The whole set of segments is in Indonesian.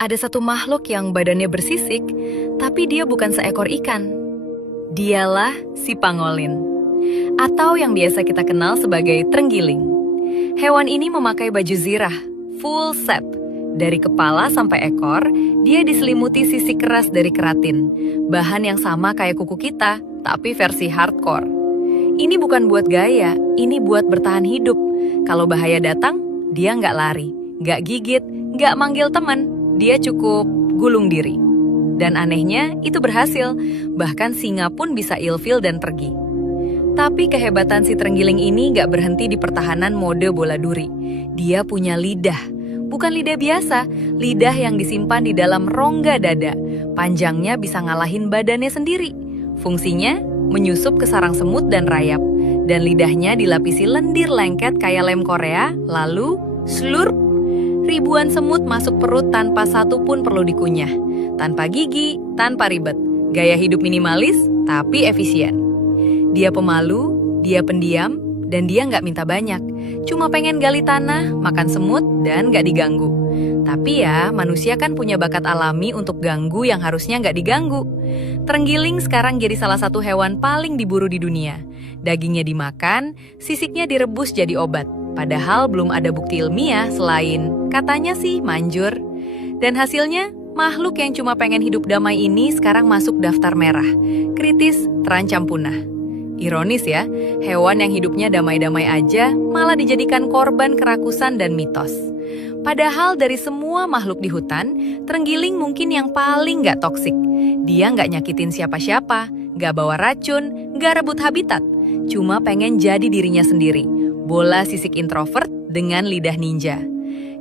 Ada satu makhluk yang badannya bersisik, tapi dia bukan seekor ikan. Dialah si pangolin, atau yang biasa kita kenal sebagai terenggiling. Hewan ini memakai baju zirah, full set. Dari kepala sampai ekor, dia diselimuti sisik keras dari keratin, bahan yang sama kayak kuku kita, tapi versi hardcore. Ini bukan buat gaya, ini buat bertahan hidup. Kalau bahaya datang, dia nggak lari, nggak gigit, nggak manggil teman, dia cukup gulung diri. Dan anehnya, itu berhasil, bahkan singa pun bisa ilfil dan pergi. Tapi kehebatan si terenggiling ini nggak berhenti di pertahanan mode bola duri. Dia punya lidah. Bukan lidah biasa, lidah yang disimpan di dalam rongga dada. Panjangnya bisa ngalahin badannya sendiri. Fungsinya, menyusup ke sarang semut dan rayap. Dan lidahnya dilapisi lendir lengket kayak lem Korea, lalu slurp. Ribuan semut masuk perut tanpa satu pun perlu dikunyah. Tanpa gigi, tanpa ribet. Gaya hidup minimalis, tapi efisien. Dia pemalu, dia pendiam, dan dia nggak minta banyak. Cuma pengen gali tanah, makan semut, dan nggak diganggu. Tapi ya, manusia kan punya bakat alami untuk ganggu yang harusnya nggak diganggu. Terenggiling sekarang jadi salah satu hewan paling diburu di dunia. Dagingnya dimakan, sisiknya direbus jadi obat. Padahal belum ada bukti ilmiah selain katanya sih manjur. Dan hasilnya, makhluk yang cuma pengen hidup damai ini sekarang masuk daftar merah. Kritis, terancam punah. Ironis ya, hewan yang hidupnya damai-damai aja malah dijadikan korban kerakusan dan mitos. Padahal dari semua makhluk di hutan, terenggiling mungkin yang paling nggak toksik. Dia nggak nyakitin siapa-siapa, nggak bawa racun, nggak rebut habitat. Cuma pengen jadi dirinya sendiri. Bola sisik introvert dengan lidah ninja.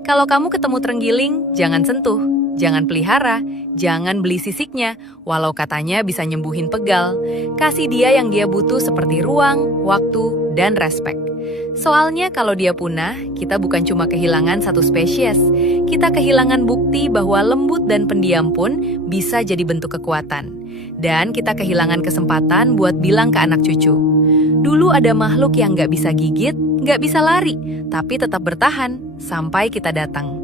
Kalau kamu ketemu terenggiling, jangan sentuh. Jangan pelihara, jangan beli sisiknya, walau katanya bisa nyembuhin pegal. Kasih dia yang dia butuh seperti ruang, waktu, dan respek. Soalnya kalau dia punah, kita bukan cuma kehilangan satu spesies. Kita kehilangan bukti bahwa lembut dan pendiam pun bisa jadi bentuk kekuatan. Dan kita kehilangan kesempatan buat bilang ke anak cucu. Dulu ada makhluk yang nggak bisa gigit, nggak bisa lari, tapi tetap bertahan sampai kita datang.